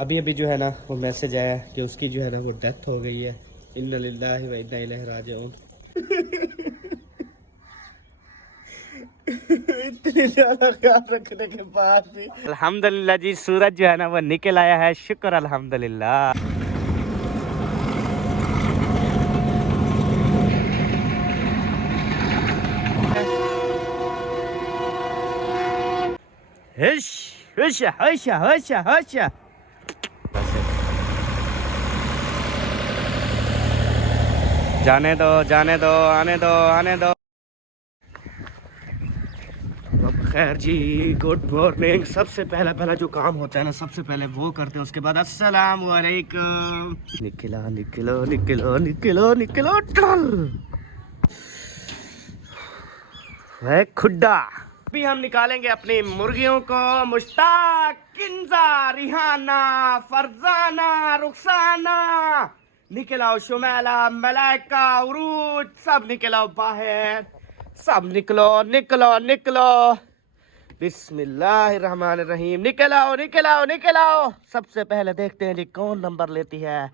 अभी अभी जो है ना वो मैसेज आया कि उसकी जो है ना वो डेथ हो गई है। इन्ना लिल्लाहि व इन्ना इलैहि राजिऊन। इतनी ज्यादा ख्याल रखने के बाद भी अल्हम्दुलिल्लाह जी, सूरज जो है ना वो निकल आया है। शुक्र अल्हम्दुलिल्लाह। हिश हिश हिश हिश हिश। जाने दो जाने दो, आने दो आने दो। अब खैर जी, गुड मॉर्निंग। सबसे पहला जो काम होता है ना, सबसे पहले वो करते हैं, उसके बाद अस्सलाम वालेकुम। निकलो निकलो निकलो निकलो निकलो टल है खुड्डा। अभी हम निकालेंगे अपनी मुर्गियों को। मुश्ताक, किंजा, रिहाना, फरजाना, रुखसाना, निकल आओ। शुमैला, मलाइका, उरूज, सब निकल आओ बाहर। सब निकलो निकलो निकलो। बिस्मिल्लाहिर्रहमानिर्रहीम। निकल आओ निकल आओ निकल आओ। सबसे पहले देखते हैं जी कौन नंबर लेती है।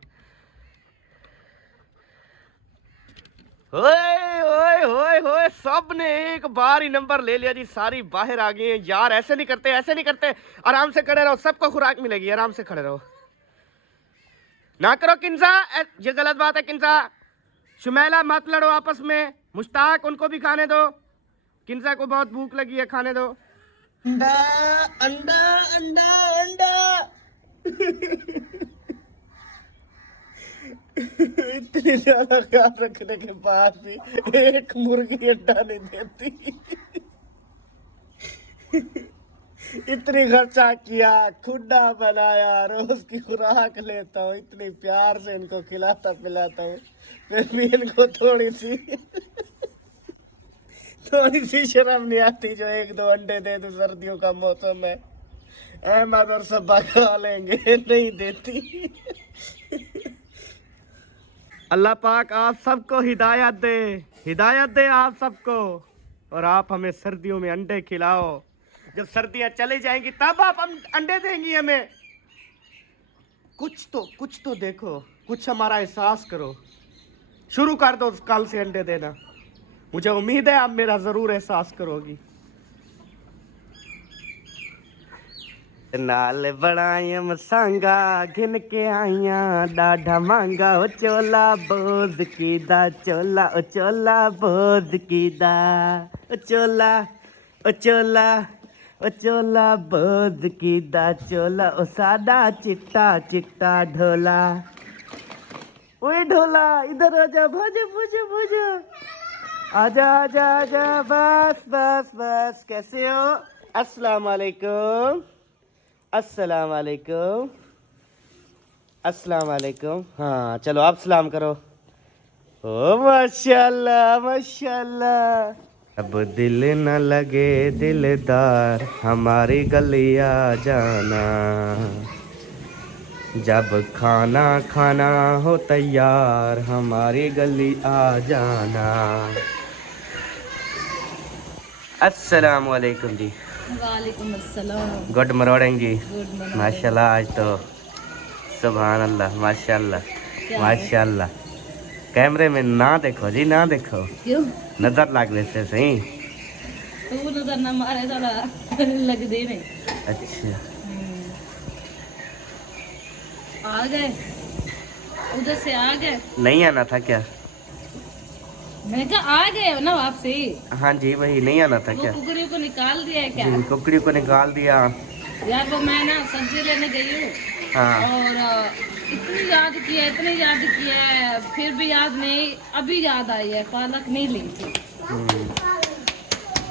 ओए ओए ओए ओए, सब ने एक बार ही नंबर ले लिया जी। सारी बाहर आ गई हैं यार। ऐसे नहीं करते, ऐसे नहीं करते। आराम से खड़े रहो, सबको खुराक मिलेगी। आराम से खड़े रहो, ना करो किंजा, ये गलत बात है किंजा। शुमैला मत लड़ो आपस में। मुश्ताक, उनको भी खाने दो। किंजा को बहुत भूख लगी है, खाने दो। अंडा अंडा अंडा अंडा। इतनी ज्यादा ख्याल रखने के बाद भी एक मुर्गी अंडा नहीं देती। इतनी खर्चा किया, खुड्डा बनाया, रोज की खुराक लेता हूँ, इतनी प्यार से इनको खिलाता पिलाता हूँ, फिर भी इनको थोड़ी सी शर्म नहीं आती जो एक दो अंडे दे दो। सर्दियों का मौसम है, अहमद और सब्बा खा लेंगे, नहीं देती। अल्लाह पाक आप सबको हिदायत दे आप सबको। और आप हमें सर्दियों में अंडे खिलाओ। जब सर्दियां चली जाएंगी तब आप अंडे देंगी हमें। कुछ तो देखो, कुछ हमारा एहसास करो। शुरू कर दो कल से अंडे देना। मुझे उम्मीद है आप मेरा जरूर एहसास करोगी। नाल बड़ाया मसांगा घिन के आइया डाढ़ा मांगा। ओ चोला बोझ की दा चोला, ओ चोला बोझ की दा, ओ चोला ओ चोला ओ चोला बोझ की दा चोला। ओ सादा चिट्टा चिट्टा ढोला। ओए ढोला इधर आजा, भाजा भाजा भाजा। आजा आजा आजा। बस बस बस, कैसे हो? अस्सलाम वालेकुम, अस्सलाम वालेकुम, अस्सलाम वालेकुम। हाँ चलो आप सलाम करो। ओ माशाल्लाह माशाल्लाह। अब दिल न लगे दिलदार, हमारी गली आ जाना। जब खाना खाना हो तैयार, हमारी गली आ जाना। अस्सलाम वालेकुम जी। वालेकुम अस्सलाम। गुड मॉर्निंग जी। Good morning. माशाल्लाह, आज तो सुभान अल्लाह, माशाल्लाह माशाल्लाह। कैमरे में ना देखो जी, ना देखो। क्यों? नजर लगने से सही। तू नजर ना मारे, थोड़ा लग दे नहीं। अच्छा, आ गए उधर से, आ गए। नहीं आना था क्या? मैंने कहा आ गए ना वापसी। हाँ जी, वही नहीं आना था वो क्या? कुकरी को निकाल दिया है क्या? जी, कुकड़ी को निकाल दिया। यार वो मैं ना सब्जी लेने गई हूँ हाँ और इतनी याद किया है, फिर भी याद नहीं। अभी याद आई है, पालक नहीं ली थी।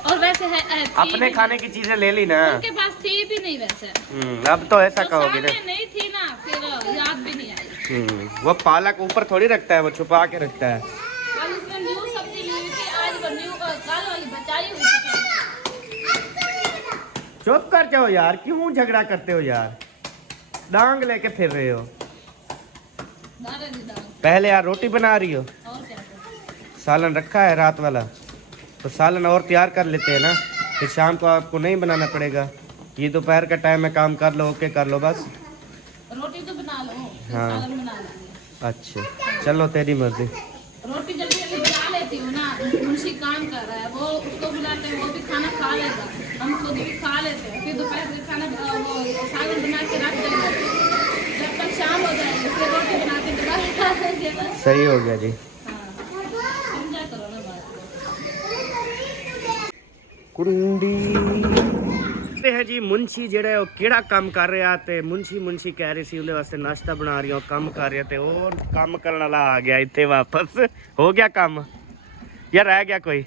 और वैसे है अपने खाने की चीजें ले ली ना। उनके पास थी भी नहीं वैसे। अब तो ऐसा तो कहोगे ना। नहीं थी ना, फिर याद भी नहीं आई। वो पालक ऊपर थोड़ी रखता है, वो छुपा के रखता है। कल उसने न्यू सब्जी ली हुई थी, आज वो न्यू कल वाली बचाई हुई थी। चुप कर जाओ यार, क्यों झगड़ा करते हो यार? डांग लेके फिर रहे हो। पहले यार रोटी बना रही हो, और क्या? सालन रखा है रात वाला, तो सालन और तैयार कर लेते हैं ना, फिर शाम को आपको नहीं बनाना पड़ेगा। ये दोपहर का टाइम है, काम कर लो, ओके कर लो बस। फिर हाँ। सालन बना लेंगे। अच्छा चलो तेरी मर्जी। रोटी जल्दी जल्दी बना लेती हूँ ना, मुंशी काम कर रहा है, वो उसको बुलाते हैं, वो भी खाना खा लेगा, हम खुद भी खा लेते हैं, फिर दोपहर से खाना वो सालन बना के रख देंगे, जब तक शाम हो जाएगी फिर रोटी बना के दोबारा खा लेंगे ना। सही हो गया जी। हाँ, समझा करो ना बात को। कुंडी है जी मुंशी जेड़ा वो केड़ा काम कर रहा थे, मुंशी कह रही सी उन्हें वास्ते नाश्ता बना रही हो, काम कर रहे थे और काम करने वाला आ गया इतने वापस। हो गया काम या रह गया कोई?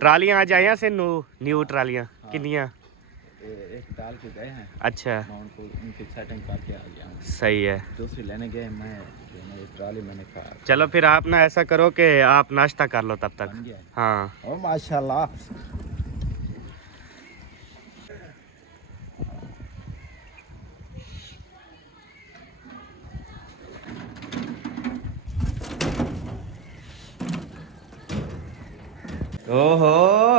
ट्रालियां आ जाए से न्यू ट्रालियां किन्नियां? एक डाल के गए हैं। अच्छा मैं उनको उनकी सेटिंग करके आ गया हूँ। सही है। दूसरी लेने गए मैं, ये ट्राली मैंने खा। चलो फिर आप ना ऐसा करो कि आप नाश्ता कर लो तब तक। बन गया। हाँ ओ माशाल्लाह। ओहो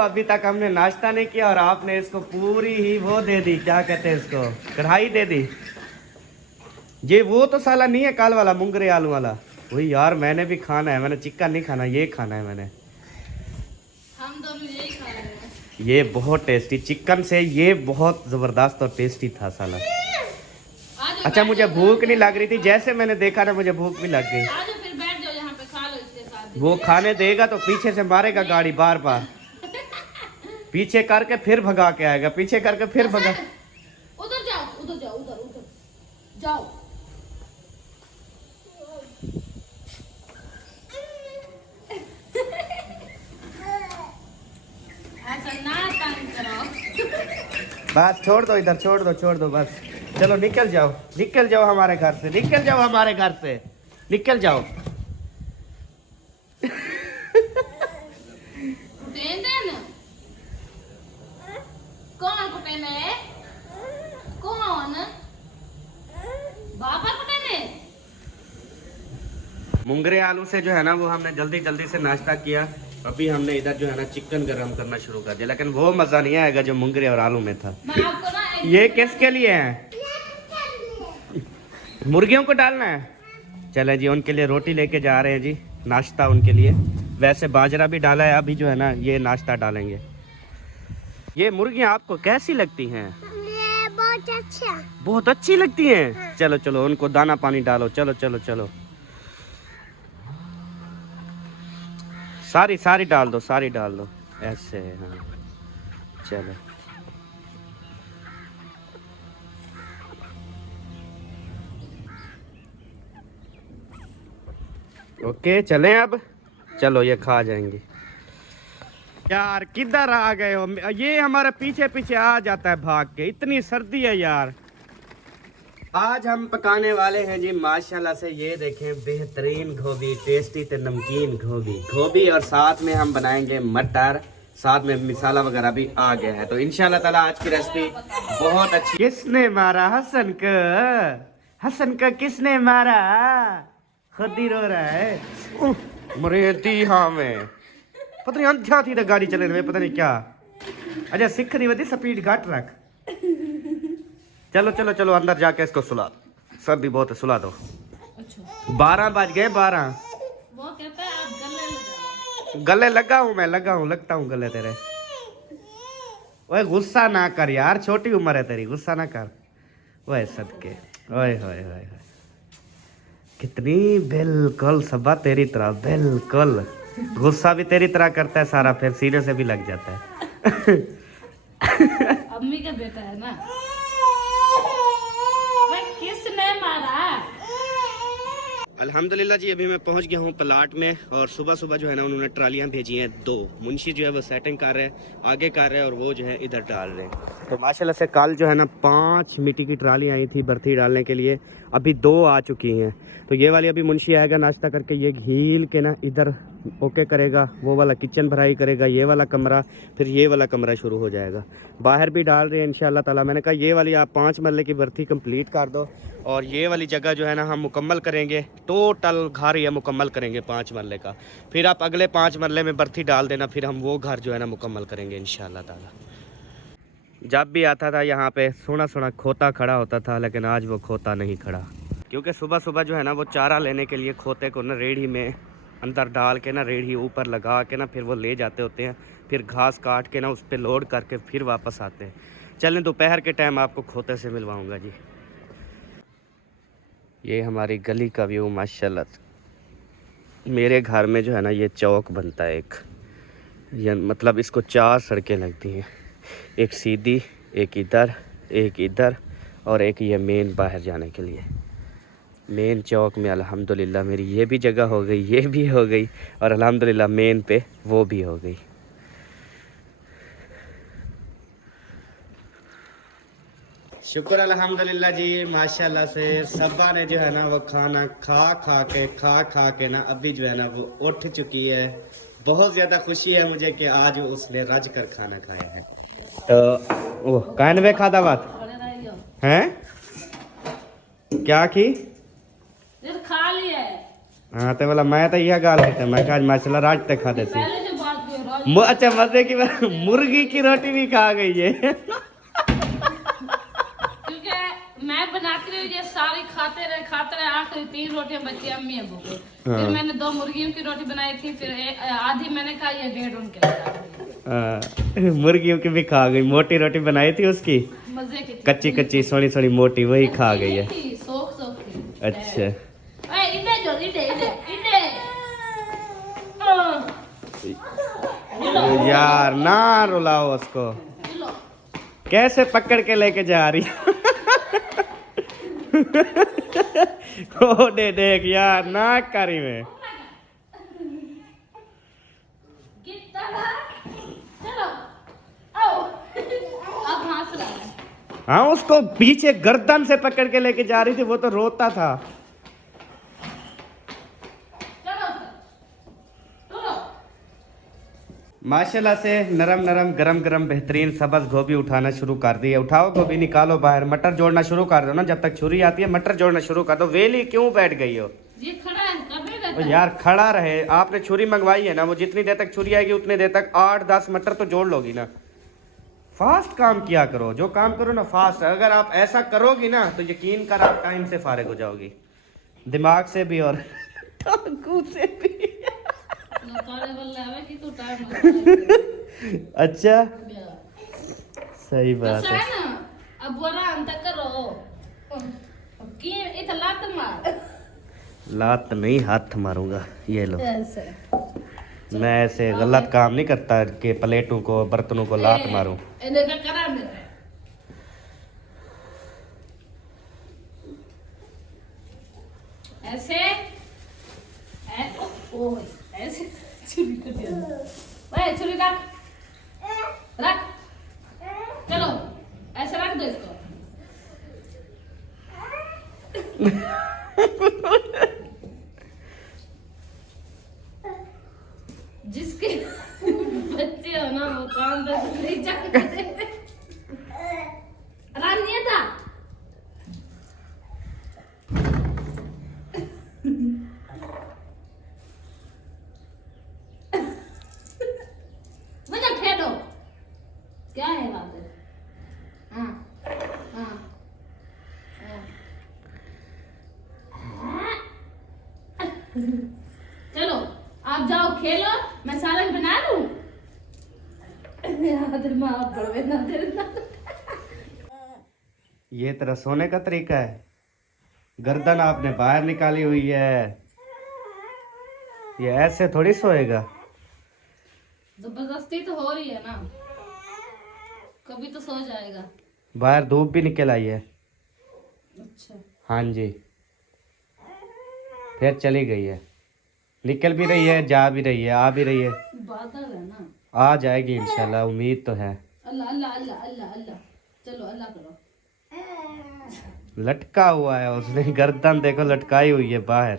अभी तक हमने नाश्ता नहीं किया और आपने इसको पूरी ही वो दे दी, क्या कहते हैं इसको, कढ़ाई दे दी। ये वो तो साला नहीं है काल वाला मुंगरे आलू वाला? वही यार मैंने भी खाना है, मैंने चिकन नहीं खाना, ये खाना है मैंने। हम दोनों यही खा रहे हैं। ये बहुत टेस्टी चिकन से, ये बहुत जबरदस्त और टेस्टी था साला। आज अच्छा मुझे भूख नहीं लग रही थी, जैसे मैंने देखा ना मुझे भूख भी लग गई। आज फिर बैठ जाओ यहाँ पे, खा लो इसके साथ। वो खाने देगा तो पीछे से मारेगा गाड़ी बार बार, पीछे करके फिर भगा के आएगा, पीछे करके फिर भगा। उधर जाओ, उधर जाओ, उधर उधर जाओ। ऐसा ना तंग करो। बस छोड़ दो इधर, छोड़ दो बस। चलो निकल जाओ हमारे घर से, निकल जाओ हमारे घर से, निकल जाओ। कौन कुटेने? कौन? बाबा कुटेने? मुंगरे आलू से जो है ना वो हमने जल्दी से नाश्ता किया। अभी हमने इधर जो है ना चिकन गरम करना शुरू कर दिया, लेकिन वो मज़ा नहीं आएगा जो मुंगरे और आलू में था। मैं आपको ना ये किसके लिए है? मुर्गियों को डालना है। चले जी उनके लिए रोटी लेके जा रहे हैं जी, नाश्ता उनके लिए। वैसे बाजरा भी डाला है, अभी जो है ना ये नाश्ता डालेंगे। ये मुर्गियाँ आपको कैसी लगती हैं? बहुत अच्छी लगती हैं। चलो चलो उनको दाना पानी डालो, चलो चलो चलो सारी डाल दो, सारी डाल दो ऐसे। हाँ चलो ओके चलें अब। चलो ये खा जाएंगे। यार किधर आ गए हो? ये हमारे पीछे पीछे आ जाता है भाग के, इतनी सर्दी है यार। आज हम पकाने वाले हैं जी माशाल्लाह से, ये देखें बेहतरीन गोभी, टेस्टी ते नमकीन गोभी और साथ में हम बनाएंगे मटर, साथ में मसाला वगैरह भी आ गया है। तो इंशाल्लाह ताला आज की रेसिपी बहुत अच्छी। किसने मारा हसन का किसने मारा? खुद ही रो रहा है। मरेती हाँ में पता नहीं अंधा थी तो गाड़ी चले में पता नहीं क्या। अच्छा सिख नहीं बती, स्पीड घट रख। चलो चलो चलो अंदर जाके इसको सुला दो, सर्दी बहुत है, सुला दो। अच्छा 12 बज गए 12। वो कहता है आप गले लगाओ। गले लगा हूँ मैं, लगता हूँ गले तेरे। ओए गुस्सा ना कर यार, छोटी उम्र है तेरी, गुस्सा ना कर। ओए सदके, ओए होए होए कितनी बिल्कुल सबा तेरी तरह, बिल्कुल गुस्सा भी तेरी तरह करता है सारा, फिर सीने से भी लग जाता है। अम्मी का बेटा है ना। भाई किसने मारा? अल्हम्दुलिल्लाह जी अभी मैं पहुंच गया हूं प्लाट में, और सुबह सुबह जो है ना उन्होंने ट्रालियां भेजी हैं 2। मुंशी जो है वो सेटिंग कर रहे हैं, आगे कर रहे हैं, और वो जो है इधर डाल रहे हैं। तो माशाल्लाह से कल जो है ना 5 मिट्टी की ट्रालियां आई थी बर्थी डालने के लिए, अभी 2 आ चुकी हैं। तो ये वाली अभी मुंशी आएगा नाश्ता करके, ये घील के ना इधर ओके करेगा, वो वाला किचन भराई करेगा, ये वाला कमरा, फिर ये वाला कमरा शुरू हो जाएगा। बाहर भी डाल रहे हैं इंशाल्लाह ताला। मैंने कहा ये वाली आप 5 मरले की बर्थी कंप्लीट कर दो, और ये वाली जगह जो है ना हम मुकम्मल करेंगे, टोटल घर ये मुकम्मल करेंगे 5 मरले का। फिर आप अगले 5 मरले में बर्थी डाल देना, फिर हम वो घर जो है ना मुकम्मल करेंगे इंशाल्लाह ताला। जब भी आता था यहाँ पे सोना सोना खोता खड़ा होता था, लेकिन आज वो खोता नहीं खड़ा, क्योंकि सुबह सुबह जो है ना वो चारा लेने के लिए खोते को ना रेड़ी में अंदर डाल के ना रेड़ी ऊपर लगा के ना फिर वो ले जाते होते हैं, फिर घास काट के ना उस पर लोड करके फिर वापस आते हैं। चलें दोपहर के टाइम आपको खोते से मिलवाऊंगा जी। ये हमारी गली का व्यू माशाल्लाह। मेरे घर में जो है ना ये चौक बनता है एक, ये मतलब इसको 4 सड़कें लगती हैं, एक सीधी, एक इधर और एक ये मेन बाहर जाने के लिए। मेन चौक में अल्हम्दुलिल्लाह मेरी ये भी जगह हो गई, ये भी हो गई, और अल्हम्दुलिल्लाह मेन पे वो भी हो गई। शुक्र अल्हम्दुलिल्लाह जी, माशाल्लाह से सब्बा ने जो है ना वो खाना खा खा के ना अभी जो है ना वो उठ चुकी है। बहुत ज़्यादा खुशी है मुझे कि आज उसने रज कर खाना खाया है। तो वो कानवे खादा बात हैं क्या की खा लिया है। हाँ तो बोला मैं तो यह गाल है, मैं आज माशाल्लाह राज तक खा देती। पहले से बात करो। अच्छा मजे की बात, मुर्गी की रोटी भी खा गई है। क्योंकि मैं बनाती रही, ये सारी खाते रहे आखिरी 3 रोटियां बची अम्मी अबू को। फिर मैंने 2 मुर्गियों की रोटी बनाई थी, फिर आधी मैंने खाई, ये 1.5 उनके लिए। मुर्गियों की भी खा गई, मोटी रोटी बनाई थी उसकी, मजे की कच्ची कच्ची सोनी सोनी मोटी, वही खा गई है। सोख थी। अच्छा यार ना रुलाओ उसको, कैसे पकड़ के लेके जा रही। ओ देख यार ना करी में। हाँ उसको पीछे गर्दन से पकड़ के लेके जा रही थी, वो तो रोता था। माशाल्लाह से नरम नरम गरम गरम बेहतरीन सब्ज गोभी उठाना शुरू कर दी है। उठाओ गोभी, निकालो बाहर, मटर जोड़ना शुरू कर दो ना। जब तक छुरी आती है मटर जोड़ना शुरू कर दो। वेली क्यों बैठ गई हो? ये खड़ा है, कभी रहता है। यार खड़ा रहे, आपने छुरी मंगवाई है ना, वो जितनी देर तक छुरी आएगी उतनी देर तक 8-10 मटर तो जोड़ लोगी ना। फास्ट काम किया करो, जो काम करो ना फास्ट। अगर आप ऐसा करोगी ना तो यकीन कर आप टाइम से फारिग हो जाओगी, दिमाग से भी और टांगू से भी। अच्छा सही बात है। अब बोरा अंत करो कि इतना लात मार। लात नहीं, हाथ मारूंगा। ये लो, ऐसे मैं ऐसे गलत काम नहीं करता कि प्लेटों को बर्तनों को लात मारूं। ऐसे ऐसे छुरी कर दिया। छुरी रख चलो ऐसे रख दो इसको। जिसके बच्चे हो ना वो काम तो नहीं जाते। रानिया था मुझे खेलो क्या है बात है। हाँ हाँ चलो आप जाओ खेलो, मैं सालन बना लूं। ये तेरा सोने का तरीका है? गर्दन आपने बाहर निकाली हुई है, ये ऐसे थोड़ी सोएगा। जबरदस्ती तो हो रही है ना, कभी तो सो जाएगा। बाहर धूप भी निकल आई है। अच्छा हाँ जी, फिर चली गई है, निकल भी रही है, जा भी रही है, आ भी रही है। बादल है ना, आ जाएगी इंशाल्लाह, उम्मीद तो है। अल्लाह अल्लाह अल्लाह अल्लाह अल्लाह, चलो अल्लाह करो। लटका हुआ है उसने, गर्दन देखो लटकाई हुई है बाहर।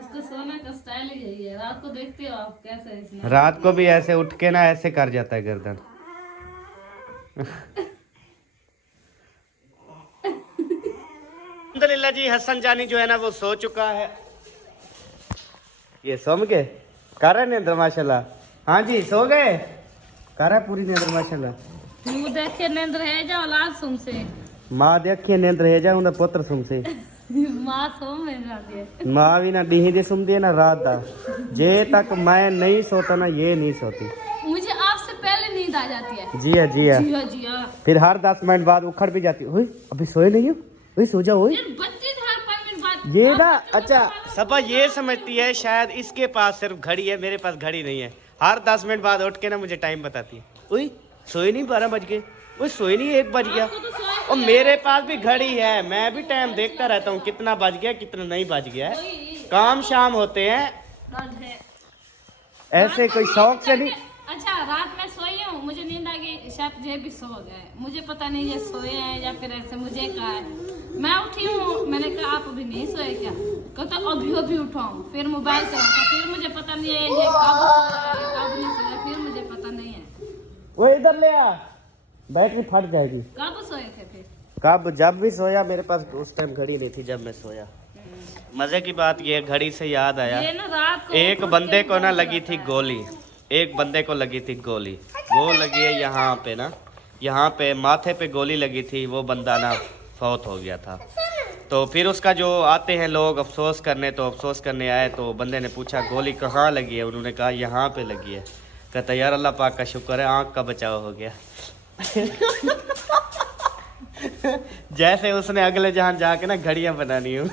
उसका सोने का स्टाइल ही यही है। रात को देखते हो आप कैसे इसमें, रात को भी ऐसे उठ के ना ऐसे कर जाता है गर्दन। अल्हम्दुलिल्लाह जी, हसन जानी जो है ना वो सो चुका है। ये सो गए, कर रहे नींद माशाल्लाह। हाँ जी सो गए, कर रहा है पूरी नींद माशाल्लाह। तू देखे नींद रह जाओ लाल सुम से मां देखिए नींद रह जाऊं ना पुत्र सुमसे मां सो में जाती है मां भी ना डी दी सुमदी है ना रात दा जे तक मैं नहीं सोता ना ये नहीं सोती। मुझे आपसे पहले नींद आ जाती है। जी हाँ जी हाँ। जी हाँ जी हाँ। फिर हर 10 मिनट बाद उखड़ भी जाती है। अभी सोए नहीं हो, ओए सो जाओ। ओए यार बच्चे तो हर 5 मिनट बाद ये ना अच्छा सबा ये समझती है शायद इसके पास सिर्फ घड़ी है, मेरे पास घड़ी नहीं है। हर 10 मिनट बाद उठ के ना मुझे टाइम बताती है। ओए सोए नहीं 12 बज गए, ओए सोए नहीं 1 बज गया। और मेरे पास भी घड़ी है, मैं भी टाइम देखता रहता हूँ कितना बज गया कितना नहीं बज गया है। काम शाम होते हैं ऐसे कोई शौक से नहीं। अच्छा रात में सोई हूँ, मुझे नींद आ गई, शायद ये भी सो गए, मुझे पता नहीं ये सोए हैं या फिर ऐसे मुझे कहा है। मैं उठी हूँ, मैंने कहा आप अभी नहीं सोए क्या? कहता अभी उठाऊँ, फिर मोबाइल चलाता, फिर मुझे पता नहीं है ये कब सोया कब नहीं सोया, फिर मुझे पता नहीं है। वो इधर ले आ, बैटरी फट जाएगी। कब सोए थे फिर? कब? जब भी सोया, मेरे पास उस टाइम घड़ी नहीं थी जब मैं सोया। मजे की बात ये घड़ी से याद आया, ये ना रात को एक बंदे को ना लगी थी गोली, एक बंदे को लगी थी गोली, वो लगी है यहाँ पे ना, यहाँ पे माथे पे गोली लगी थी। वो बंदा ना फौत हो गया था। तो फिर उसका जो आते हैं लोग अफसोस करने, तो अफसोस करने आए तो बंदे ने पूछा गोली कहाँ लगी है? उन्होंने कहा यहाँ पे लगी है। कहता यार अल्लाह पाक का शुक्र है आँख का बचाव हो गया। जैसे उसने अगले जहां जाके ना घड़ियां बनानी हो।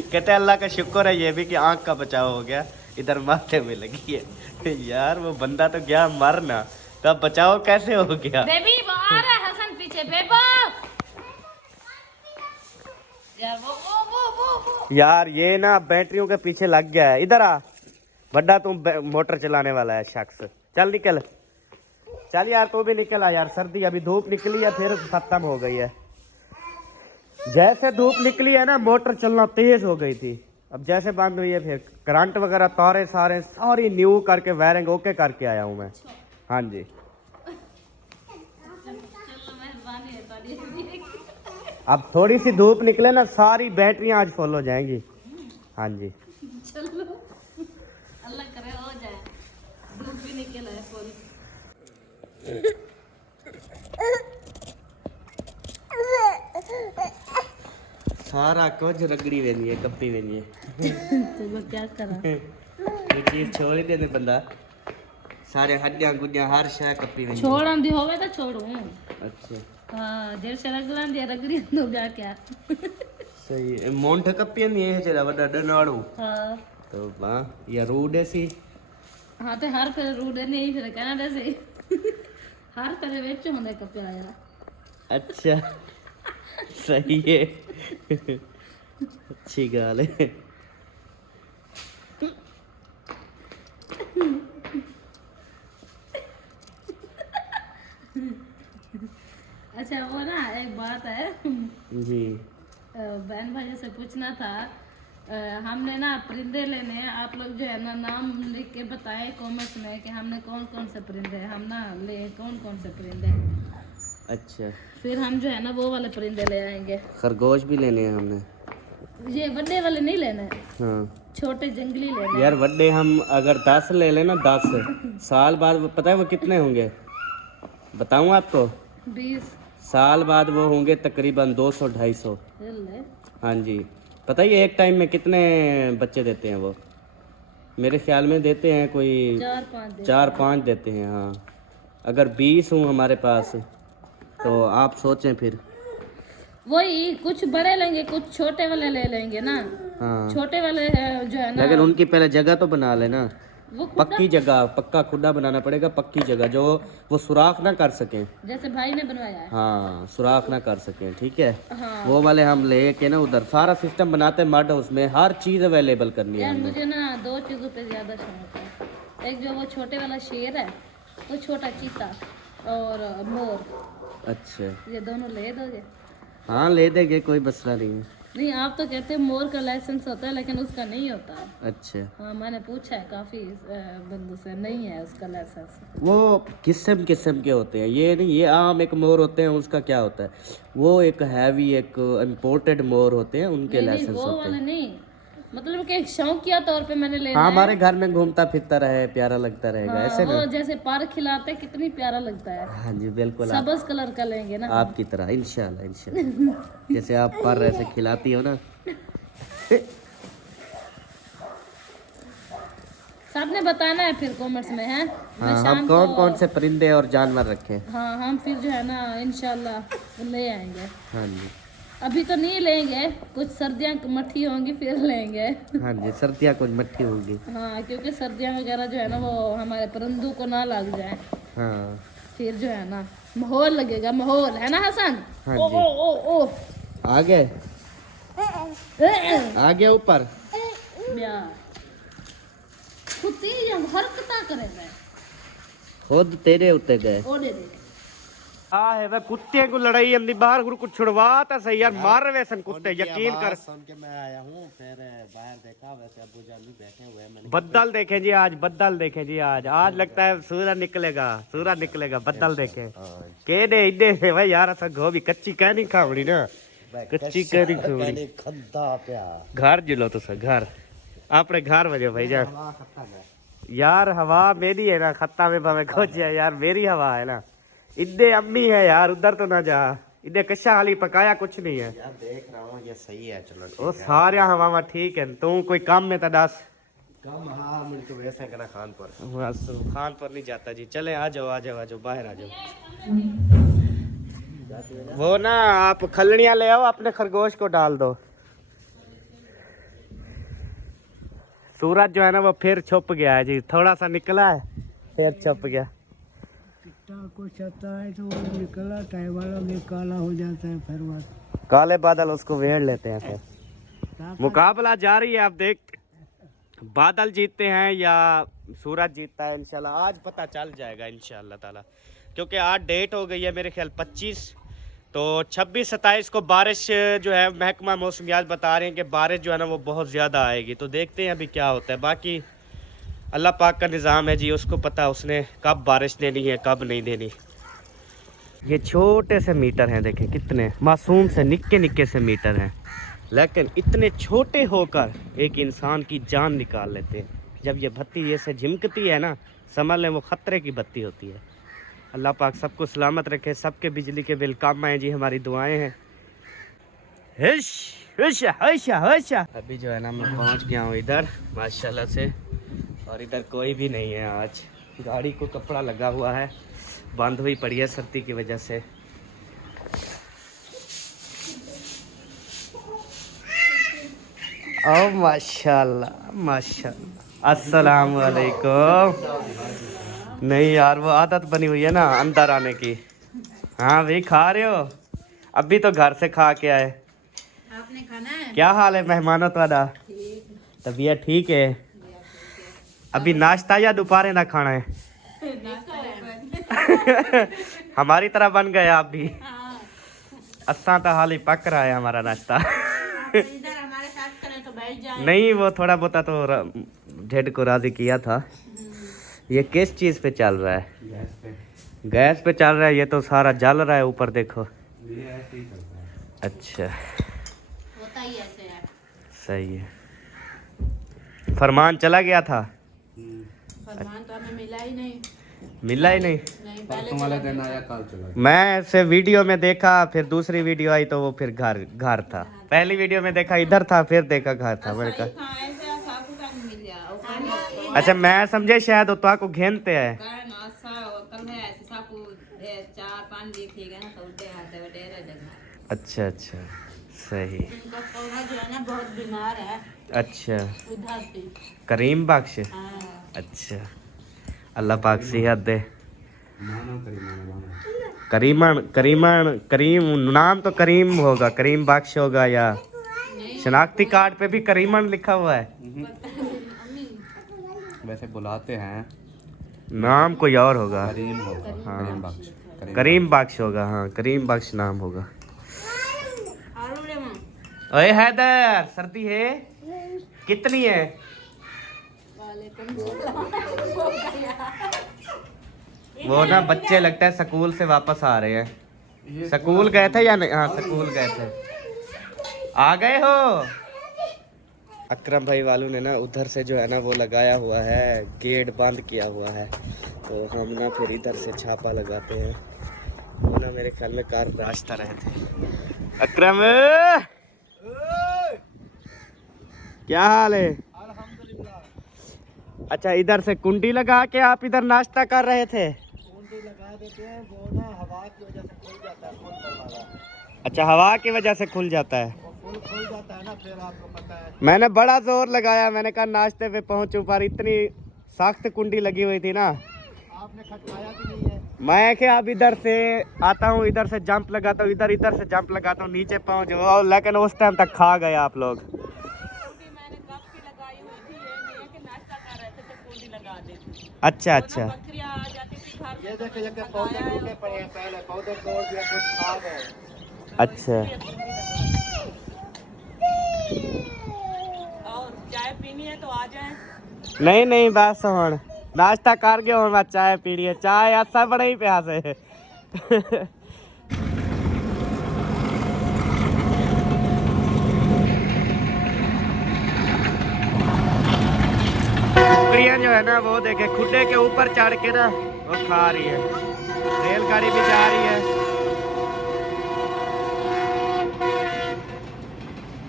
कहते अल्लाह का शुक्र है ये भी कि आंख का बचाव हो गया, इधर माथे में लगी है। यार वो बंदा तो गया मरना, तब बचाव कैसे हो गया? बेबी वो आ रहा है हसन पीछे, बेबो यार वो यार ये ना बैटरियों के पीछे लग गया है। इधर आ बड्डा, तुम मोटर चलाने वाला है शख्स, चल निकल, चल यार तू भी निकल आ यार। सर्दी अभी धूप निकली है फिर खत्म हो गई है। जैसे धूप निकली है ना मोटर चलना तेज हो गई थी, अब जैसे बंद हुई है फिर करंट वगैरह तारे सारी न्यू करके वायरिंग ओके करके आया हूँ मैं। हाँ जी मेहरबानी है तुम्हारी। अब थोड़ी सी धूप निकले ना सारी बैटरियां आज फुल हो जाएंगी। हाँ जी चलो अल्लाह करे हो जाए, धूप भी निकल आए फुल। सारा कुछ रगड़ी वेनी है, कप्पी वेनी है। तो मैं क्या करा? कोई चीज छोड़ ही देने बंदा, सारे हड्डियां गुड्डियां हर शय कप्पी वेनी। छोड़ दी होवे तो छोड़ू। अच्छा हाँ देर से रगड़ी तो क्या क्या। सही है। मोंठ कप्पी नहीं है चला वड्डा डनाड़ू हाँ तो वाह या रूड ऐसी। हाँ तो हर फिर रूडे नहीं फिर कनाडा से हर तरह ਵਿੱਚ ਹੁੰਦਾ ਕੱਪੜਾ ਯਾਰ। अच्छा सही है। अच्छी गाल है। अच्छा वो ना एक बात है जी बहन भाई से पूछना था, हमने ना परिंदे लेने हैं, आप लोग जो है ना नाम लिख के बताए कमेंट्स में कि हमने कौन कौन से परिंदे हम ना ले कौन कौन से परिंदे। अच्छा फिर हम जो है ना वो वाले परिंदे ले आएंगे। खरगोश भी लेने हैं हमने। ये बड़े वाले नहीं लेने हैं, हाँ छोटे जंगली लेने। यार बड्डे हम अगर 10 ले लेना 10 साल बाद वो पता है वो कितने होंगे बताऊं आपको? 20 साल बाद वो होंगे तकरीबन 200-250। ले। हाँ जी पता है एक टाइम में कितने बच्चे देते हैं वो? मेरे ख्याल में देते हैं कोई 4-5 देते हैं। हाँ अगर 20 हूँ हमारे पास तो आप सोचें फिर। वही कुछ बड़े लेंगे कुछ छोटे वाले ले लेंगे ना। हाँ छोटे वाले जो है ना, लेकिन उनकी पहले जगह तो बना लेना, वो खुदा, पक्की जगह, पक्का खुदा बनाना पड़ेगा, पक्की जगह जो वो सुराख ना कर सकें। जैसे भाई ने बनवाया है। हाँ सुराख ना कर सकें, ठीक है। हाँ। वो वाले हम ले के ना उधर सारा सिस्टम बनाते हैं मड, उसमें हर चीज अवेलेबल करनी है यार हमने। मुझे ना 2 चीज़ों पे ज़्यादा शौक है, एक जो वो छोटे वाला शेर है, वो छोटा चीता और मोर, अच्छा ये दोनों ले दोगे? हाँ ले देंगे, कोई मसला नहीं है। नहीं आप तो कहते हैं मोर का लाइसेंस होता है लेकिन उसका नहीं होता है। अच्छा हाँ मैंने पूछा है काफ़ी बंदों से, नहीं है उसका लाइसेंस। वो किस्म किस्म के होते हैं, ये नहीं ये आम एक मोर होते हैं उसका क्या होता है, वो एक हैवी एक इम्पोर्टेड मोर होते हैं उनके नहीं लाइसेंस वो होते वाले हैं। नहीं, मतलब कि शौकिया तौर पे मैंने लेना हाँ, है। हमारे घर में घूमता फिरता रहे, प्यारा लगता रहेगा, हाँ, ऐसे वो ना। जैसे पार्क खिलाते हैं, कितनी प्यारा लगता है। हाँ जी बिल्कुल, सबज कलर का लेंगे ना। आपकी तरह इंशाल्लाह इंशाल्लाह। जैसे आप पर ऐसे खिलाती हो ना। सबने बताना है फिर कमेंट्स में, है मैं हाँ, हम शाम कौन को। कौन से परिंदे और जानवर रखें। हाँ, हम फिर जो है ना इंशाल्लाह ले आएंगे। हाँ जी, अभी तो नहीं लेंगे, कुछ सर्दियाँ मट्ठी होंगी फिर लेंगे। हाँ जी, सर्दियाँ कुछ मट्ठी होंगी। हाँ, क्योंकि सर्दियाँ वगैरह जो है ना वो हमारे परिंदों को ना लग जाए, हाँ फिर जो है ना माहौल लगेगा, माहौल है ना हसन। हाँ ओ जी। ओ ओ ओ आगे आगे ऊपर। कुत्ती हरकता करे मैं खुद तेरे उत्ते गए। ओडे दे। हाँ है वह कुत्ते को लड़ाई अंदी बाहर गुरु कुछ छुड़वाता सही यार, मार रहे सन कुत्ते, यकीन कर। सुन के मैं आया हूँ, फिर बाहर देखा, वैसे अब्बू जान भी बैठे हुए हैं। मैंने बद्दल देखे जी आज, बद्दल देखे जी आज, आज लगता है सूरज निकलेगा, सूरज निकलेगा, बद्दल देखे। के दे इडे से भाई यार, असा गोभी कच्ची कह नहीं खावड़ी ना, कच्ची कह नहीं खावड़ी। खद्दा प्या घर जिलो तो घर, अपने घर बजे भाई जान यार, हवा मेरी है ना, खत्ता में भावे खोज है यार, मेरी हवा है ना। इधे अम्मी है यार, उधर तो ना जा, इधे कच्चा हाली पकाया कुछ नहीं है यार, देख रहा हूँ ये सही है। चलो वो सारे हवा में ठीक है। तू कोई काम में तो दस कम। हाँ, मिल तो वैसे करना खान पर। बस खान पर नहीं जाता जी। चले आ जाओ आ जाओ आ जाओ, बाहर आ जाओ। वो ना आप खलनिया ले आओ, अपने खरगोश को डाल दो। सूरज जो है ना वो फिर छुप गया है जी, थोड़ा सा निकला है फिर छुप गया। कुछ आता है तो वो निकला, टाइम वाला भी काला हो जाता है, फिर बात काले बादल उसको वेड़ लेते हैं। फिर मुकाबला जारी है, आप देख बादल जीतते हैं या सूरज जीतता है, इंशाल्लाह आज पता चल जाएगा इंशाल्लाह ताला। क्योंकि आज डेट हो गई है मेरे ख्याल 25, तो 26-27 को बारिश जो है महकमा मौसमियात बता रहे हैं कि बारिश जो है ना वो बहुत ज़्यादा आएगी। तो देखते हैं अभी क्या होता है, बाकी अल्लाह पाक का निज़ाम है जी, उसको पता उसने कब बारिश देनी है कब नहीं देनी। ये छोटे से मीटर हैं, देखें कितने मासूम से निक्के निक्के से मीटर हैं, लेकिन इतने छोटे होकर एक इंसान की जान निकाल लेते हैं। जब ये बत्ती ये से झिमकती है ना, समझ लें वो ख़तरे की बत्ती होती है। अल्लाह पाक सबको सलामत रखे, सबके बिजली के बिल कम आए जी, हमारी दुआएं हैं। हिश हिश हिश हिश। अभी जो है ना मैं पहुंच गया हूँ इधर माशाल्लाह से, और इधर कोई भी नहीं है। आज गाड़ी को कपड़ा लगा हुआ है, बंद हुई पड़ी है सर्दी की वजह से। ओ माशाल्लाह माशाल्लाह, अस्सलाम वालेकुम। नहीं यार वो आदत बनी हुई है ना अंदर आने की। हाँ भाई खा रहे हो? अभी तो घर से खा के आए। आपने खाना है? क्या हाल है मेहमानों तुम्हारा? तबीयत ठीक है? अभी नाश्ता या दोपहर ना खाना है? हमारी तरह बन गए आप भी। अस्सा तो हाल ही पक रहा है हमारा नाश्ता। इधर हमारे साथ करें तो बैठ जाए। नहीं वो थोड़ा बहुत तो ढेड को राजी किया था। ये किस चीज़ पे चल रहा है? गैस पे चल रहा है। ये तो सारा जल रहा है ऊपर देखो। अच्छा होता ही ऐसे है। सही है। फरमान चला गया था? फरमान तो हमें मिला ही नहीं। मिला ही नहीं? नहीं, पहले चला दिन आया, कल चला। मैं ऐसे वीडियो में देखा, फिर दूसरी वीडियो आई तो वो फिर घर घर था। पहली वीडियो में देखा इधर था, फिर देखा घर था। मैंने कहा ऐसे साकू का नहीं मिल गया। अच्छा मैं समझे शायद तो को घेनते हैं। कारण आसा कल है ऐसे साकू 4-5 दिन ठीक है ना, तो उठे आते बड़े जगह। अच्छा अच्छा सही। उनका पौधा जो है ना बहुत बीमार है। अच्छा उधर पे करीम बख्श। हाँ। अच्छा अल्लाह पाक सेहत दे। करीमन करीमन करीम नाम तो करीम होगा, करीम बख्श होगा या शनाख्ती कार्ड पे भी करीमन लिखा हुआ है। वैसे बुलाते हैं, नाम कोई और होगा। करीम होगा। हाँ। करीम बख्श। करीम बख्श होगा। हाँ करीम बख्श नाम होगा। ओए हैदर सर्दी है कितनी है? वो ना बच्चे लगता है स्कूल से वापस आ रहे हैं। स्कूल गए थे या नहीं? हाँ स्कूल गए थे। आ गए हो? अकरम भाई वालों ने ना उधर से जो है ना वो लगाया हुआ है, गेट बंद किया हुआ है, तो हम ना फिर इधर से छापा लगाते हैं। वो ना मेरे ख्याल में कार रास्ता रहे थे। अकरम क्या हाल है? अच्छा, इधर से कुंडी लगा के आप इधर नाश्ता कर रहे थे? कुंडी लगा देते हैं, वो ना हवा की वजह से खुल जाता है, फुल दरवाजा। अच्छा, हवा की वजह से खुल जाता है। वो फुल खुल जाता है ना, फिर आपको पता है। मैंने बड़ा जोर लगाया, मैंने कहा नाश्ते पे पहुंचूं, पर इतनी सख्त कुंडी लगी हुई थी ना, आपने खटकाया भी नहीं है। मैं क्या अब इधर से आता हूँ, इधर से जंप लगाता हूँ, इधर से जंप लगाता हूँ, नीचे पहुँच जाओ, लेकिन उस टाइम तक खा गए आप लोग। मैंने कब की लगाई हुई थी, ये नहीं है कि नाश्ता कर रहे थे तो कुंडी लगा देती। अच्छा अच्छा, बकरियां आ जाती थी घर ये देखे ये पौधे टूटे पड़े हैं, पहले पौधे तोड़ दिया, कुछ खा गए। अच्छा। और चाय पीनी है तो आ जाए। नहीं नहीं, बस हुण नाश्ता कर गए, हुण बस चाय पीनी है। चाय ऐसा बड़ा ही प्यास है। कुकड़ियाँ जो है ना वो देखे खुडे के ऊपर चढ़ के ना वो खा रही है। रेलगाड़ी भी जा रही है।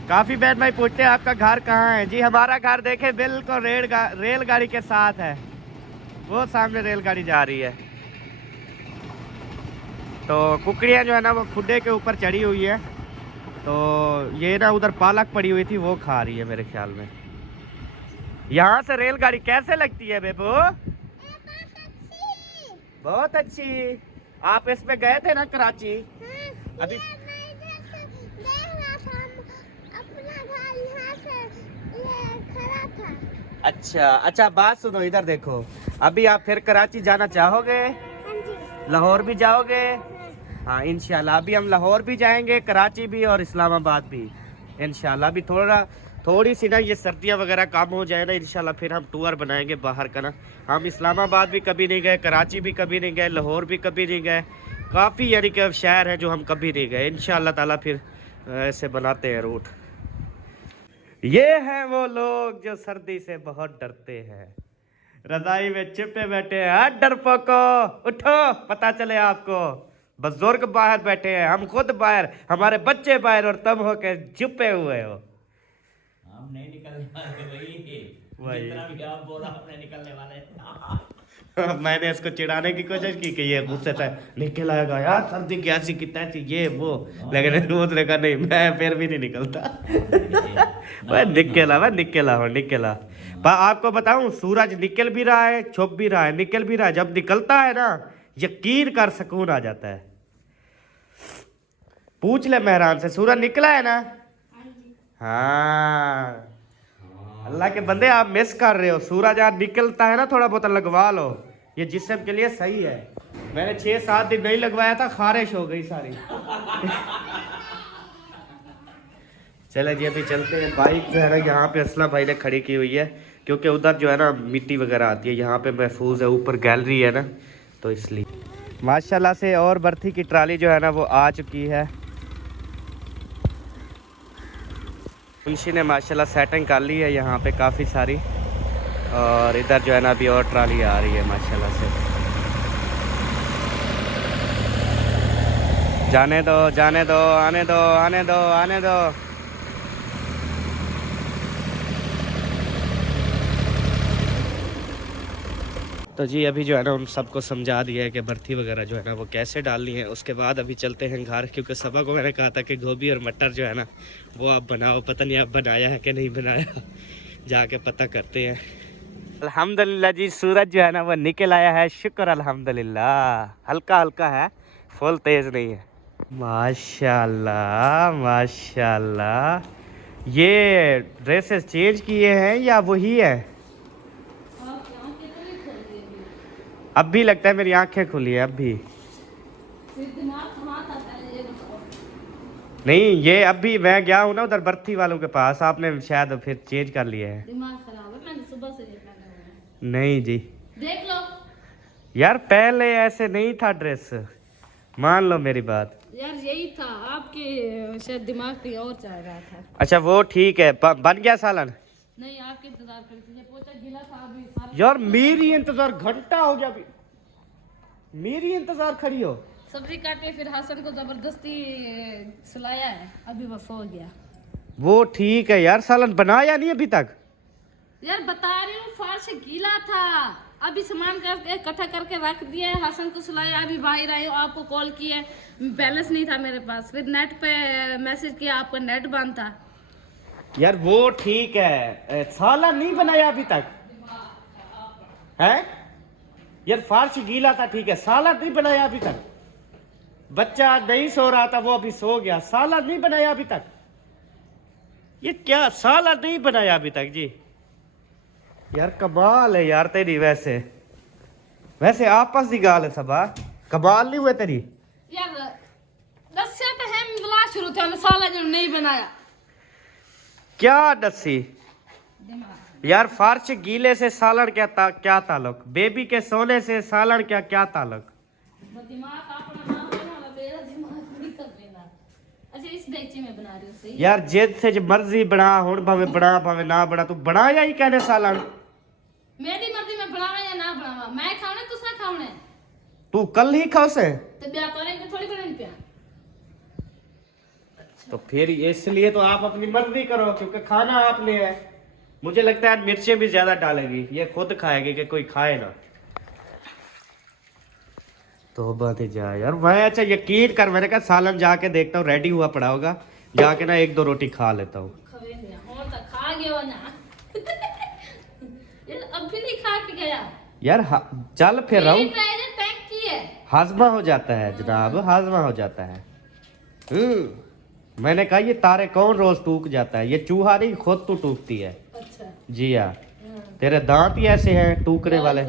काफी बहन भाई पूछते हैं आपका घर कहाँ है? जी हमारा घर देखे बिल्कुल रेलगाड़ी के साथ है, वो सामने रेलगाड़ी जा रही है। तो कुकड़ियाँ जो है ना वो खुडे के ऊपर चढ़ी हुई है, तो ये ना उधर पालक पड़ी हुई थी वो खा रही है मेरे ख्याल में। यहाँ से रेलगाड़ी कैसे लगती है बेबू? बहुत अच्छी। आप इसमें गए थे ना कराची? अभी अच्छा अच्छा, बात सुनो, इधर देखो, अभी आप फिर कराची जाना चाहोगे? लाहौर भी जाओगे? हाँ इंशाल्लाह, अभी हम लाहौर भी जाएंगे, कराची भी और इस्लामाबाद भी इंशाल्लाह। अभी थोड़ी सी ना ये सर्दियाँ वगैरह कम हो जाए ना, इंशाल्लाह फिर हम टूर बनाएंगे बाहर का ना। हम इस्लामाबाद भी कभी नहीं गए, कराची भी कभी नहीं गए, लाहौर भी कभी नहीं गए, काफ़ी यानी कि शहर है जो हम कभी नहीं गए। इंशाल्लाह ताला फिर ऐसे बनाते हैं रूट। ये हैं वो लोग जो सर्दी से बहुत डरते हैं, रजाई में छिपे बैठे हैं। डरपोको उठो, पता चले आपको, बुजुर्ग बाहर बैठे हैं, हम खुद बाहर, हमारे बच्चे बाहर, और तुम हो के छुपे हुए हो। हम नहीं निकलने वाले, जितना भी आप बोला हमने निकलने वाले। मैंने इसको चिढ़ाने की कोशिश की कि ये गुस्से से निकल आएगा, यार सर्दी कैसी कितना थी ये वो, लेकिन उसने कहा नहीं, मैं फिर भी नहीं निकलता। वह निकला। पर आपको बताऊं, सूरज निकल भी रहा है, छुप भी रहा है, निकल भी रहा है। जब निकलता है ना, यकीन कर सुकून आ जाता है। पूछ ले मेहरान से, सूरज निकला है ना? हाँ, अल्लाह के बंदे आप मिस कर रहे हो। सूरज आज निकलता है ना, थोड़ा बहुत लगवा लो, ये जिस्म के लिए सही है। मैंने 6-7 दिन नहीं लगवाया था, खारिश हो गई सारी। चले जी, अभी चलते हैं। बाइक जो है ना यहाँ पे असलम भाई ने खड़ी की हुई है, क्योंकि उधर जो है ना मिट्टी वगैरह आती है, यहाँ पे महफूज है, ऊपर गैलरी है ना, तो इसलिए माशाल्लाह से। और बर्थी की ट्राली जो है ना वो आ चुकी है। मुंशी ने माशाल्लाह सेटिंग कर ली है यहाँ पे काफ़ी सारी, और इधर जो है ना अभी और ट्राली आ रही है माशाल्लाह से। जाने दो, आने दो। तो जी अभी जो है ना उन सबको समझा दिया है कि बर्थी वगैरह जो है ना वो कैसे डालनी है। उसके बाद अभी चलते हैं घर, क्योंकि सबा को मैंने कहा था कि गोभी और मटर जो है ना वो आप बनाओ। पता नहीं आप बनाया है कि नहीं बनाया, जाके पता करते हैं। अल्हम्दुलिल्लाह जी, सूरज जो है ना वो निकल आया है, शुक्र अल्हम्दुलिल्लाह। हल्का हल्का है, फुल तेज़ नहीं है। माशाल्लाह माशाल्लाह। ये ड्रेसेस चेंज किए हैं या वही है? अब भी लगता है मेरी आंखें खुली है अब भी। नहीं, ये अभी मैं गया हूँ ना उधर बर्थी वालों के पास, आपने शायद फिर चेंज कर लिया है। दिमाग खराब है, मैंने सुबह से देखा है। नहीं जी, देख लो यार पहले ऐसे नहीं था ड्रेस, मान लो मेरी बात। यार, यही था, आपके शायद दिमाग कहीं और चल रहा था। अच्छा वो ठीक है, बन गया सालन? नहीं आपके इंतजार कर रही थी, पोचा गीला था अभी सारा। यार मेरी इंतजार घंटा हो गया अभी, मेरी इंतजार खड़ी हो। सब्जी काटे फिर हसन को जबरदस्ती सुलाया है, अभी वो सो गया। वो ठीक है यार, सालन बनाया नहीं अभी तक। यार बता रही हूँ फर्श गीला था, अभी सामान करके इकट्ठा करके रख दिया है, हसन को सुलाया, अभी बाहर आई हूँ, आपको कॉल किया, बैलेंस नहीं था मेरे पास, फिर नेट पे मैसेज किया, आपका नेट बंद था। यार वो ठीक है, सालन नहीं बनाया अभी तक है। यार फर्श गीला था ठीक है, सालन नहीं बनाया अभी तक। बच्चा नहीं सो रहा था, वो अभी सो गया, सालन नहीं बनाया अभी तक। ये क्या सालन नहीं बनाया अभी तक जी। यार कमाल है यार तेरी, वैसे वैसे आपस की गाल है सब, कमाल नहीं हुए तेरी। यार दस्या तो है मिला शुरू थे साला जो नहीं बनाया। क्या दसी यार, फर्श गीले से सालन क्या ताल्लुक, बेबी के सोने से सालन क्या ताल्लुक। दिमाग अपना ना बना, मेरा दिमाग नहीं कर लेना। अच्छा इस देगचे में बना रही हूँ सही। यार जिद से मर्जी बना, हुण भाਵੇਂ बना भाਵੇਂ ना बना, तू बनाया ही कहने सालन। मेरी मर्जी में बनावा या ना बनावा, मैं खाने तुसा खाने। तू कल ही खाओ से तो ब्याह करे के थोड़ी बनन पिया। तो फिर इसलिए तो आप अपनी मर्जी करो, क्योंकि खाना आपने है। मुझे लगता है मिर्चें भी ज्यादा डालेगी, ये खुद खाएगी कि कोई खाए ना। तो बात जा यार, मैं अच्छा यकीन कर, मैंने कहा सालन जाके देखता हूँ रेडी हुआ पड़ा होगा, जाके ना एक दो रोटी खा लेता हूँ। खवे नहीं और तक खा गया ना। ये अब भी नहीं खा के गया यार चल फिर रहा हूँ, पैक की है, हाजमा हो जाता है जनाब, हाजमा हो जाता है। मैंने कहा ये तारे कौन रोज टूक जाता है, ये चूहा नहीं खुद तो टूकती है। अच्छा जी हाँ, तेरे दांत ही ऐसे हैं टूकने वाले।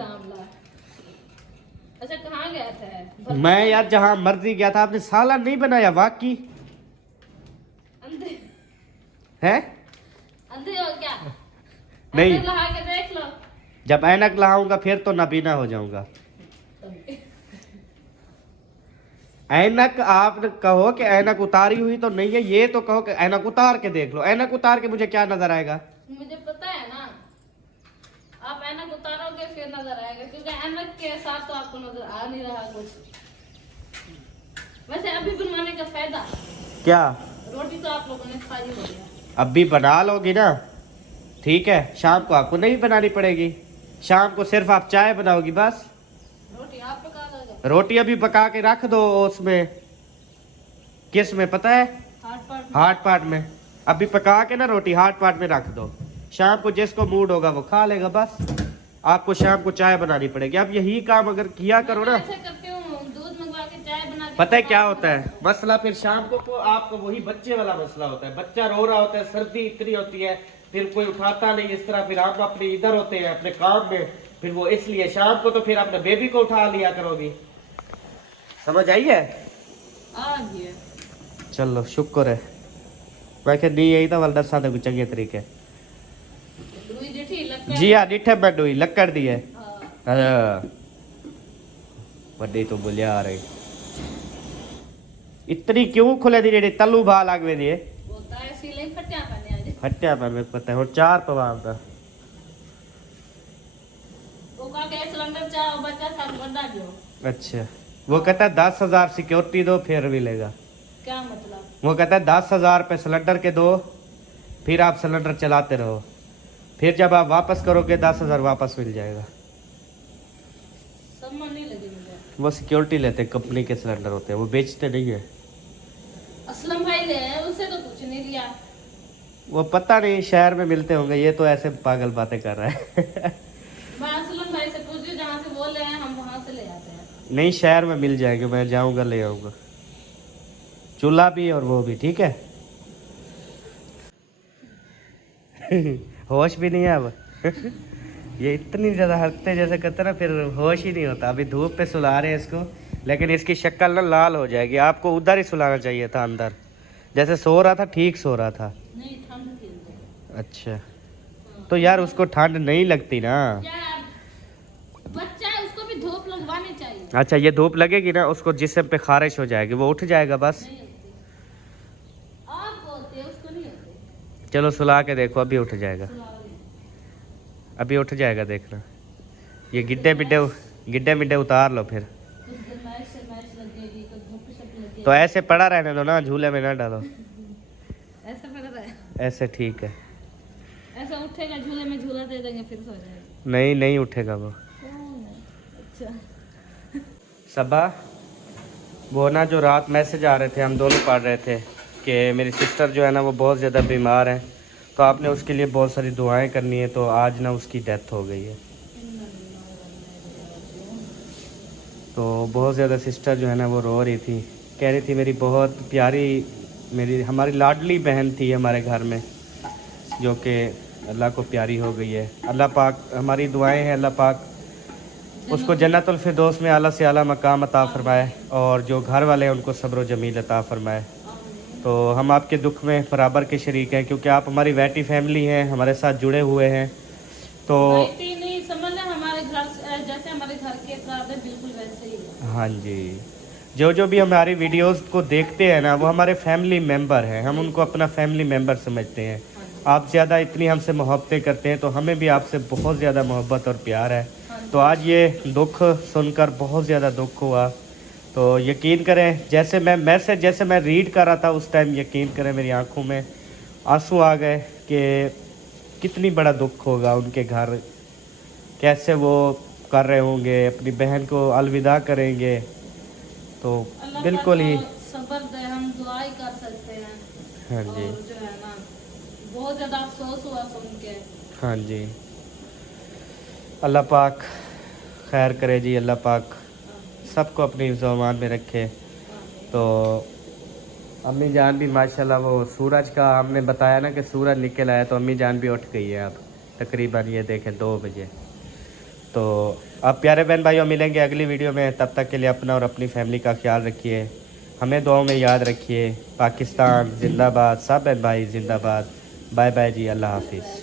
अच्छा कहाँ गया था? मैं यार जहाँ मर्जी गया था, आपने सालन नहीं बनाया वाकई अंधे है। अंधे हो क्या? नहीं। ऐनक लगा के देख लो। जब ऐनक लगाऊंगा फिर तो नबीना हो जाऊंगा। ऐनक आप कहो कि ऐनक उतारी हुई तो नहीं है, ये तो कहो कि ऐनक उतार के देख लो। ऐनक उतार के मुझे क्या नजर आएगा? मुझे पता है ना, आप ऐनक उतारोगे फिर नजर आएगा, क्योंकि ऐनक के साथ तो आपको नजर आ नहीं रहा कुछ। वैसे अभी बनवाने का फायदा क्या? रोटी तो आप लोगों ने खाई होगी, अभी बना लोगी ना, ठीक है, शाम को आपको नहीं बनानी पड़ेगी, शाम को सिर्फ आप चाय बनाओगी बस। रोटी आप पका दोगे? रोटी अभी पका के रख दो उसमें, किस में पता है? हाट पाट में। अभी पका के ना रोटी हाट पाट में रख दो, शाम को जिसको मूड होगा वो खा लेगा बस। आपको शाम को चाय बनानी पड़ेगी। आप यही काम अगर किया करो ना, ऐसे करती हूँ, दूध मंगवा के चाय बना के पता है क्या होता है मसला? फिर शाम को आपको वही बच्चे वाला मसला होता है, बच्चा रो रहा होता है, सर्दी इतनी होती है, फिर कोई उठाता नहीं इस तरह, फिर आप अपने इधर होते हैं अपने काम में, फिर वो इसलिए शाम को तो फिर अपने बेबी को उठा लिया करोगी। समझ आई है? आ गया। चलो शुक्र है, मैं क्या नहीं यही था वाल दसा था कुछ चंगे तरीके। लुई जेठी लगता जी हाँ डिठे मैं डोई लक्कड़ दी है। हाँ। बड़ी तो बोलिया आ रही इतनी क्यों खुले दी जेडी तलू भा लागवे दी होता है इसीलिए फटिया पाने आज। हट्टिया पर मेरे को पता है, और 4 पवाम था। वो का गैस सिलेंडर चाह बच्चा सब बंदा जो। अच्छा, वो कहता है 10,000 सिक्योरिटी दो फिर मिलेगा। क्या मतलब? वो कहता है 10,000 पे सिलेंडर के दो, फिर आप सिलेंडर चलाते रहो, फिर जब आप वापस करोगे 10,000 वापस मिल जाएगा। सम्मान नहीं लगे मुझे। वो सिक्योरिटी लेते हैं, कंपनी के सिलेंडर होते हैं, वो बेचते नहीं है। असलम भाई ले उससे तो कुछ नहीं लिया। वो पता नहीं शहर में मिलते होंगे, ये तो ऐसे पागल बातें कर रहा है। मैं असलम भाई से पूछती हूँ, जहाँ से बोल रहे हैं हम वहाँ से ले आते हैं। नहीं शहर में मिल जाएंगे, मैं जाऊंगा ले आऊंगा, चूल्हा भी और वो भी, ठीक है। होश भी नहीं है अब। ये इतनी ज़्यादा हरकतें जैसे करते ना, फिर होश ही नहीं होता। अभी धूप पे सुला रहे हैं इसको, लेकिन इसकी शक्ल ना लाल हो जाएगी। आपको उधर ही सुलाना चाहिए था, अंदर जैसे सो रहा था, ठीक सो रहा था। नहीं ठंड थी उनको। अच्छा, तो यार उसको ठंड नहीं लगती ना। यार बच्चा है, उसको भी धूप लगवानी चाहिए। अच्छा, ये धूप लगेगी ना, उसको जिस्म पे खारिश हो जाएगी, वो उठ जाएगा बस। नहीं होती। आपको होती है, उसको नहीं होती। चलो सुला के देखो, अभी उठ जाएगा। सुलाओ। अभी उठ जाएगा देखना। ये गिड्डे मिड्डे उतार लो फिर। कुछ गरमाइश शरमाइश लगेगी, कुछ धूप शप लगेगी। तो ऐसे पड़ा रहने दो ना, झूले में ना डालो। ऐसा पड़ रहा है, ऐसे ठीक है। ऐसा उठेगा झूले में, झूला दे देंगे फिर सो जाएगा। नहीं उठेगा वो। अच्छा सबा, वो ना जो रात मैसेज आ रहे थे, हम दोनों पढ़ रहे थे कि मेरी सिस्टर जो है ना वो बहुत ज़्यादा बीमार है, तो आपने उसके लिए बहुत सारी दुआएं करनी है। तो आज ना उसकी डेथ हो गई है। तो बहुत ज़्यादा सिस्टर जो है ना वो रो रही थी, कह रही थी मेरी बहुत प्यारी, हमारी लाडली बहन थी हमारे घर में, जो कि अल्लाह को प्यारी हो गई है। अल्लाह पाक, हमारी दुआएं हैं अल्लाह पाक उसको जन्नतुल फिरदौस में आला से आला मकाम अता फरमाए, और जो घर वाले हैं उनको सब्र जमील अता फरमाए। तो हम आपके दुख में बराबर के शरीक हैं, क्योंकि आप हमारी वैटी फैमिली हैं, हमारे साथ जुड़े हुए हैं। तो वैटी नहीं समझ लें, हमारे घर जैसे हमारे घर के अफराद है, बिल्कुल वैसे ही है। हाँ जी, जो भी हमारी वीडियोस को देखते हैं ना वो हमारे फैमिली मेम्बर हैं, हम उनको अपना फैमिली मेम्बर समझते हैं। आप ज़्यादा इतनी हमसे मोहब्बतें करते हैं, तो हमें भी आपसे बहुत ज़्यादा मोहब्बत और प्यार है। तो आज ये दुख सुनकर बहुत ज़्यादा दुख हुआ। तो यकीन करें, जैसे मैं रीड कर रहा था उस टाइम, यकीन करें मेरी आंखों में आंसू आ गए कि कितनी बड़ा दुख होगा उनके घर, कैसे वो कर रहे होंगे, अपनी बहन को अलविदा करेंगे। तो अल्लाह बिल्कुल ही पाक सब्र दे, हम दुआ ही कर सकते हैं। हाँ जी, और जो है ना बहुत ज़्यादा अफसोस हुआ सुन के। हाँ जी, अल्लाह पाक खैर करे जी, अल्लाह पाक सबको अपनी ज़ुबान में रखे। तो अम्मी जान भी माशाल्लाह, वो सूरज का हमने बताया ना कि सूरज निकल आया, तो अम्मी जान भी उठ गई है अब तकरीबन, ये देखें 2 बजे। तो अब प्यारे बहन भाइयों मिलेंगे अगली वीडियो में, तब तक के लिए अपना और अपनी फैमिली का ख्याल रखिए, हमें दुआओं में याद रखिए। पाकिस्तान जिंदाबाद, सब बहन भाई जिंदाबाद। बाय बाय जी, अल्लाह हाफिज़।